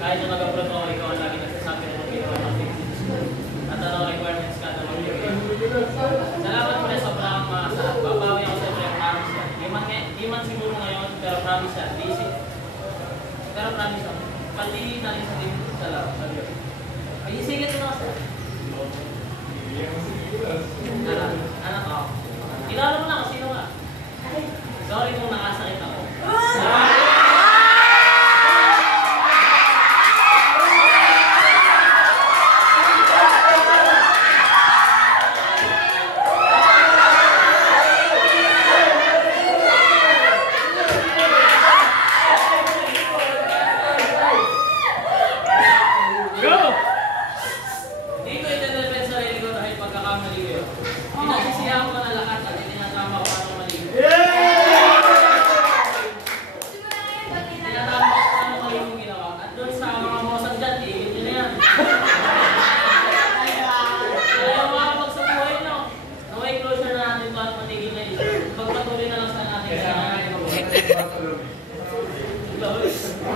Kahit yung nag-abroad ako, ikaw ang lagi nagsasabi na mag-ito ng activities sa school. At anong requirements ka na mag-ito. Salamat mo na sobrang masarap. Babawi ako sa inyo yung promise yan. Di man siguro ngayon, pero promise yan. Basic. Pero promise yan. Pati na rin sa team. Salamat. Ay, isingit mo na kasi. Anak ako. Kilala mo na ako. Sino ka? Sorry kung nakasakit ako.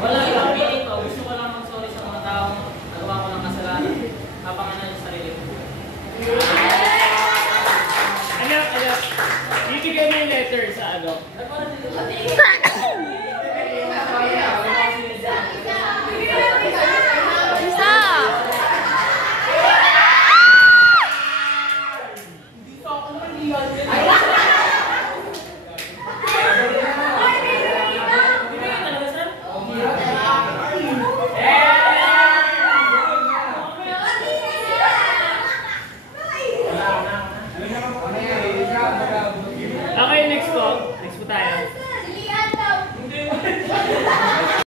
Wala yung meaning ko. Gusto ko lang mag-sorry sa mga taong nagawa ko ng kasalanan. Kapanganan yung sarili ko. Bibigay mo yung letter sa ano? Okay, next po. Next po tayo.